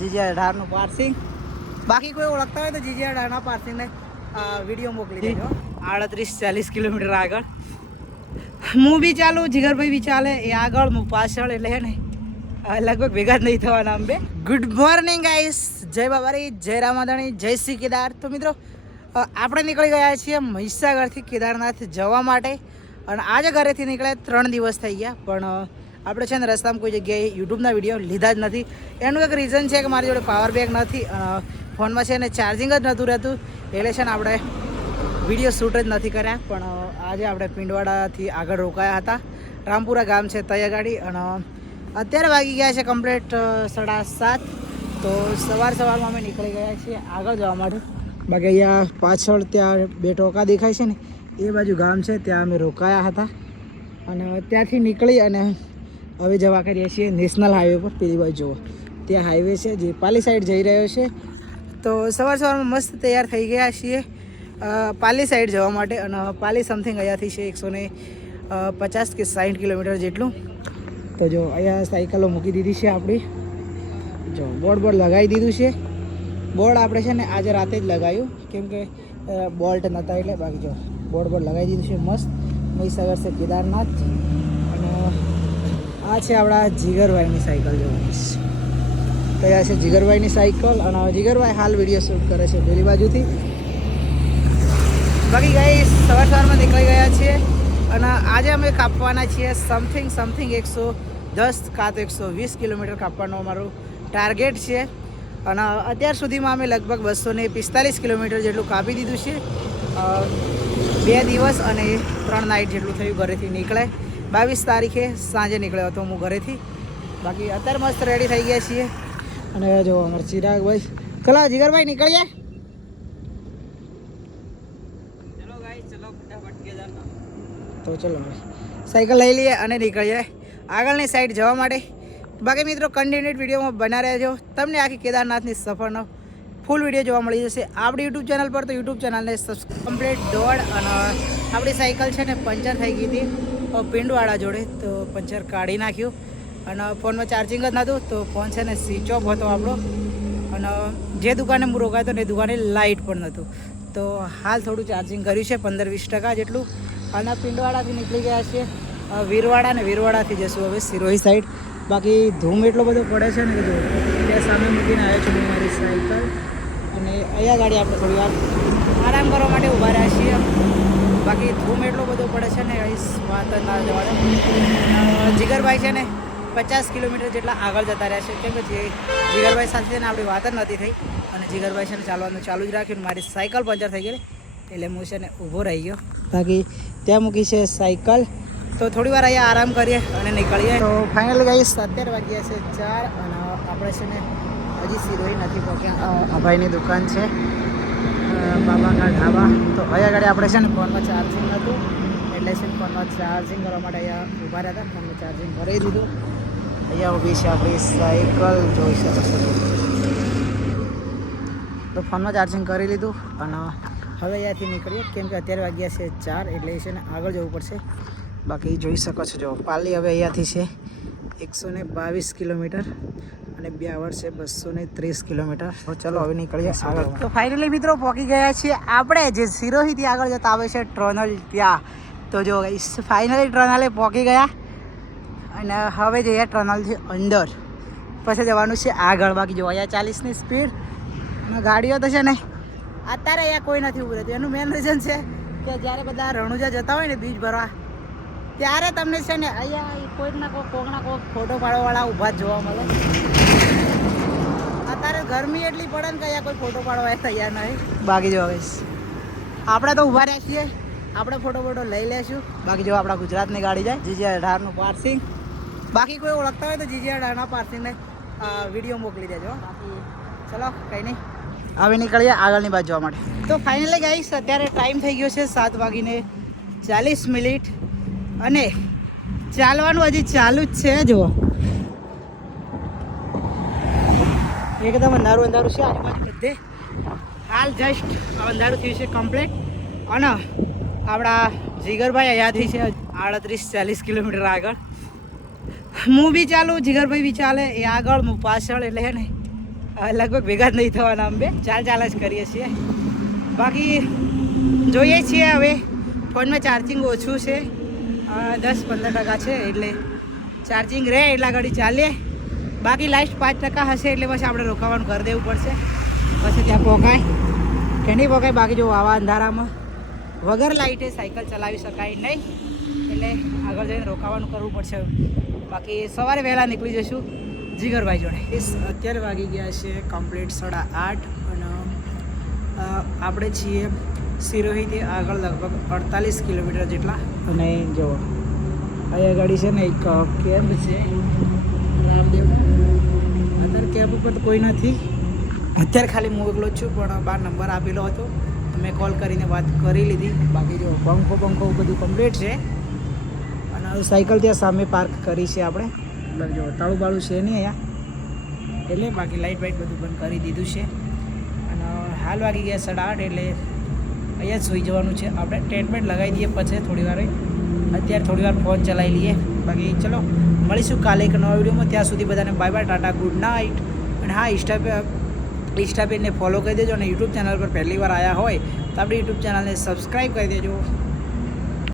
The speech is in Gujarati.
GJ18 passing. બાકી કોઈ ઓળખતા હોય તો GJ18 પાર્સિંગને વિડીયો મોકલી દેજો. 38-40 કિલોમીટર આગળ હું બી ચાલું, જીગરભાઈ બી ચાલે, એ આગળ હું પાછળ, એટલે હે ને લગભગ ભેગા જ નહીં થવાના આમ બે. ગુડ મોર્નિંગ ગાઈસ, જય બાબારી, જય રામાધણી, જય શ્રી કેદાર. તો મિત્રો આપણે નીકળી ગયા છીએ મહીસાગરથી કેદારનાથ જવા માટે, અને આજે ઘરેથી નીકળ્યા 3 દિવસ થઈ ગયા, પણ આપણે છે ને રસ્તામાં કોઈ જગ્યાએ યુટ્યુબના વિડીયો લીધા જ નથી. એનું એક રીઝન છે કે મારી જોડે પાવર બેંક નથી, ફોનમાં છે ને ચાર્જિંગ જ નહોતું રહેતું, એટલે છે ને આપણે વિડીયો શૂટ જ નથી કર્યા. પણ આજે આપણે પિંડવાડાથી આગળ રોકાયા હતા, રામપુરા ગામ છે તૈયા ગાડી, અને અત્યારે વાગી ગયા છે કમ્પ્લીટ 7:30. તો સવારમાં અમે નીકળી ગયા છીએ આગળ જવા માટે. બાકી અહીંયા પાછળ ત્યાં 2 ટોકા દેખાય છે ને, એ બાજુ ગામ છે, ત્યાં અમે રોકાયા હતા, અને ત્યાંથી નીકળી અને હવે જવા કરીએ છીએ નેશનલ હાઈવે પર. પેલી બાજુ જુઓ, ત્યાં હાઈવે છે જે પાલી સાઈડ જઈ રહ્યો છે. તો સવારમાં મસ્ત તૈયાર થઈ ગયા છીએ પાલી સાઈડ જવા માટે, અને પાલી સમથિંગ અહીંયાથી છે 150 કે 60 કિલોમીટર જેટલું. તો જો અહીંયા સાયકલો મૂકી દીધી છે આપણી, જો બોર્ડ લગાવી દીધું છે. બોર્ડ આપણે છે ને આજે રાતે જ લગાવ્યું, કેમ કે બોલ્ટ નહોતા એટલે. બાકી જો બોર્ડ લગાવી દીધું છે મસ્ત, મહીસાગર છે કેદારનાથ. અને આ છે આપણા જીગરભાઈની સાયકલ. જોવાની તૈયાર છે જીગરભાઈની સાયકલ, અને જીગરભાઈ હાલ વિડીયો શૂટ કરે છે પેલી બાજુથી. બાકી ગઈ સવારમાં નીકળી ગયા છીએ, અને આજે અમે કાપવાના છીએ સમથિંગ 110 કાં તો 120 કિલોમીટર કાપવાનો અમારું ટાર્ગેટ છે. અને અત્યાર સુધીમાં અમે લગભગ 245 કિલોમીટર જેટલું કાપી દીધું છે. 2 દિવસ અને 3 નાઇટ જેટલું થયું ઘરેથી નીકળે. 22 તારીખે સાંજે નીકળ્યો હતો હું ઘરેથી. બાકી અત્યારે મસ્ત રેડી થઈ ગયા છીએ. અને જો અમારા ચિરાગભાઈ, કલા જીગરભાઈ નીકળીએ. તો ચલો સાયકલ લઈ લઈએ અને નીકળીએ આગળની સાઈડ જવા માટે. બાકી મિત્રો કન્ટિન્યુઅસ વિડીયોમાં બના રહેજો, તમને આખી કેદારનાથની સફરનો ફૂલ વિડીયો જોવા મળી જશે આપણી યુટ્યુબ ચેનલ પર. તો યુટ્યુબ ચેનલને કમ્પ્લીટ દોડ. અને આપણી સાયકલ છે ને પંચર થઈ ગઈ હતી પિંડવાડા જોડે, તો પંચર કાઢી નાખ્યું, અને ફોનમાં ચાર્જિંગ જ નહોતું, તો ફોન છે ને સ્વિચ ઓફ હતો આપણો, અને જે દુકાને હું રોકાયો હતો ને એ દુકાને લાઇટ પણ નહોતું. તો હાલ થોડું ચાર્જિંગ કર્યું છે 15-20% જેટલું, અને પિંડવાડાથી નીકળી ગયા છીએ વીરવાડા, ને વીરવાડાથી જશું હવે સિરોહી સાઈડ. બાકી ધૂમ એટલો બધો પડે છે ને કે જો ત્યાં સામે મૂકીને આવ્યો છું મારી સાયકલ, અને અહીંયા ગાડી આપણે થોડી વાર આરામ કરવા માટે ઊભા રહ્યા છીએ. બાકી ધૂમ એટલો બધો પડે છે ને વાત જ ના જવા દે. જીગરભાઈ છે ને 50 કિલોમીટર જેટલા આગળ જતા રહ્યા છે, કેમ કે જે જીગરભાઈ સાથે ને આપણી વાત જ નથી થઈ, અને જીગરભાઈ છે ને ચાલવાનું ચાલુ જ રાખ્યું. મારી સાયકલ પંચર થઈ ગઈ એટલે હું છે ને ઊભો રહી ગયો. બાકી ત્યાં મૂકી છે સાયકલ, તો થોડી વાર અહીંયા આરામ કરીએ અને નીકળીએ. તો ફાઇનલી ગાઈસ 17 વાગ્યા છે 4, અને આપણે છે ને હજી સિરોહી નથી પહોંચ્યા. અભાઈની દુકાન છે બાબાના ઢાબા. તો અહીંયા ગાડી આપણે છે ને ફોનમાં ચાર્જિંગ નહોતું, એટલે છે ને ફોનમાં ચાર્જિંગ કરવા માટે અહીંયા ઊભા રહ્યા હતા. ફોનમાં ચાર્જિંગ કરી દીધું. અહીંયા ઊભી છે આપણી સાયકલ, જોઈ શકો છો. તો ફોનમાં ચાર્જિંગ કરી લીધું, અને હવે અહીંયાથી નીકળીએ, કેમ કે અત્યારે વાગ્યા છે 4, એટલે છે ને આગળ જવું પડશે. બાકી જોઈ શકો છો, જો પાલી હવે અહીંયાથી છે 122 કિલોમીટર, અને બ્યાવર છે 230 કિલોમીટર. તો ચલો હવે નીકળીએ આગળ. તો ફાઇનલી મિત્રો પહોંચી ગયા છીએ આપણે જે સિરોહીથી આગળ જતા આવે છે ટ્રનલ ત્યાં. તો જો ફાઇનલી ટ્રનલે પહોંચી ગયા, અને હવે જઈએ ટ્રનલથી અંદર, પછી જવાનું છે આગળ. બાકી જો અહીંયા 40ની સ્પીડ, અને ગાડીઓ તો છે ને અત્યારે અહીંયા કોઈ નથી ઊભું રહેતું. એનું મેન રીઝન છે કે જ્યારે બધા રણુજા જતા હોય ને બીજ ભરવા, ત્યારે તમને છે ને અહીંયા કોઈકના કોકના ફોટો પાડવાવાળા ઊભા જ જોવા મળે. અત્યારે ગરમી એટલી પડે ને કે અહીંયા કોઈ ફોટો પાડવા તૈયાર નહીં. બાકી જો હવે આપણે તો ઊભા રહ્યા છીએ, આપણે ફોટો લઈ લઈશું. બાકી જો આપણા ગુજરાતની ગાડી જાય GJ18 પાર્સિંગ. બાકી કોઈ ઓળખતા હોય તો GJ18 પાર્સિંગને વિડીયો મોકલી દેજો. બાકી ચલો કંઈ નહીં, હવે નીકળીએ આગળની બાજુ જવા માટે. તો ફાઇનલી ગાઈસ અત્યારે ટાઈમ થઈ ગયો છે 7:40, અને ચાલવાનું હજી ચાલુ જ છે. જુઓ એકદમ અંધારું છે આજુબાજુ બધે. હાલ જસ્ટ અંધારું થયું છે કમ્પ્લીટ, અને આપણા જીગરભાઈ અહીંયાથી છે 38-40 કિલોમીટર આગળ. હું બી ચાલું, જીગરભાઈ બી ચાલે, એ આગળ હું પાછળ, એટલે હે ને લગભગ ભેગા જ નહીં થવાના અમે બે ચાલ જ કરીએ છીએ. બાકી જોઈએ છીએ હવે ફોનમાં ચાર્જિંગ ઓછું છે 10-15% છે એટલે ચાર્જિંગ રહે એટલા ઘડી ચાલીએ. બાકી લાસ્ટ 5% હશે એટલે પછી આપણે રોકાવાનું કરી દેવું પડશે. પછી ત્યાં પોકાય કે નહીં પોકાય. બાકી જો આવા અંધારામાં વગર લાઇટે સાયકલ ચલાવી શકાય નહીં એટલે આગળ જઈને રોકાવાનું કરવું પડશે. બાકી સવારે વહેલા નીકળી જઈશું જીગરભાઈ જોડે. અત્યારે વાગી ગયા છે કમ્પ્લીટ 8:30 અને આપણે છીએ સિરોહીથી આગળ લગભગ 48 કિલોમીટર જેટલા. અને જો અહીંયા ગાડી છે ને એક કેબ છે રામદેવ. અત્યારે કેબ ઉપર તો કોઈ નથી. અત્યારે ખાલી હું એકલો જ છું પણ બહાર નંબર આપેલો હતો મેં કોલ કરીને વાત કરી લીધી. બાકી જો પંખો બધું કમ્પ્લીટ છે અને સાયકલ ત્યાં સામે પાર્ક કરી છે આપણે. મતલબ જો તાળું બાળું છે નહીં અહીંયા એટલે બાકી લાઇટ વાઇટ બધું બંધ કરી દીધું છે. અને હાલ વાગી ગયા 8:30 એટલે અહીંયા જ સૂઈ જવાનું છે આપણે. ટેન્ટ બેન્ટ લગાવી દઈએ પછી થોડી વાર ફોન ચલાવી લઈએ. બાકી ચલો મળીશું કાલે એક નવા વિડીયોમાં. ત્યાં સુધી બધાને bye bye, Tata, good night. અને હા ઇન્સ્ટા પેજને ફોલો કરી દેજો અને યુટ્યુબ ચેનલ પર પહેલી વાર આવ્યા હોય તો આપણી યુટ્યુબ ચેનલને સબસ્ક્રાઈબ કરી દેજો.